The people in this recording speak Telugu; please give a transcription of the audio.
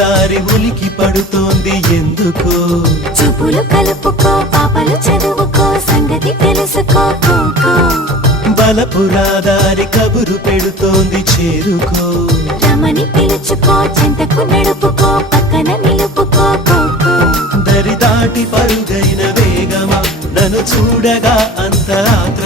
దారి ఉలికి పడుతోంది ఎందుకో చూపులు కలుపుకో పాపలు చదువుకో సంగతి తెలుసుకో కోకో బలపురా దారి కబురు పెడుతోంది చేరుకో రమని పిలుచుకో చెంతకు నడుపుకో పక్కన నిలుపుకో కోకో దరి దాటి పరుగైన వేగమా నన్ను చూడగా అంత ఆత్ర